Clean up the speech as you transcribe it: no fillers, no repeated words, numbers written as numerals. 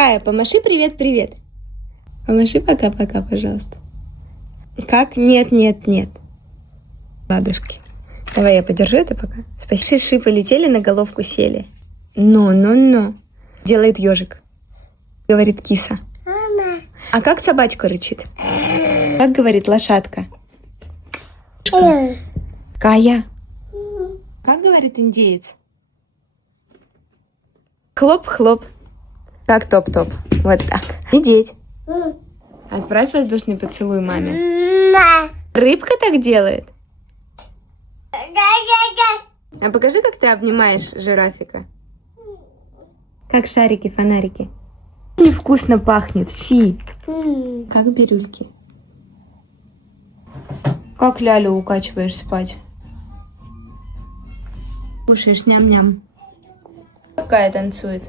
Кая, помаши привет-привет. Помаши пока-пока, пожалуйста. Как? Нет, нет, нет. Ладушки. Давай я подержу это пока. Спасибо. Шиши полетели, на головку сели. Но. Делает ежик. Говорит киса. Мама. А как собачка рычит? Как говорит лошадка? Кая. Как говорит индеец? Хлоп-хлоп. Как топ-топ. Вот так. Сидеть. Отправь воздушный поцелуй маме. Рыбка так делает? А покажи, как ты обнимаешь жирафика. Как шарики-фонарики. Невкусно пахнет. Фи. Как бирюльки. Как лялю укачиваешь спать. Кушаешь ням-ням. Какая танцует.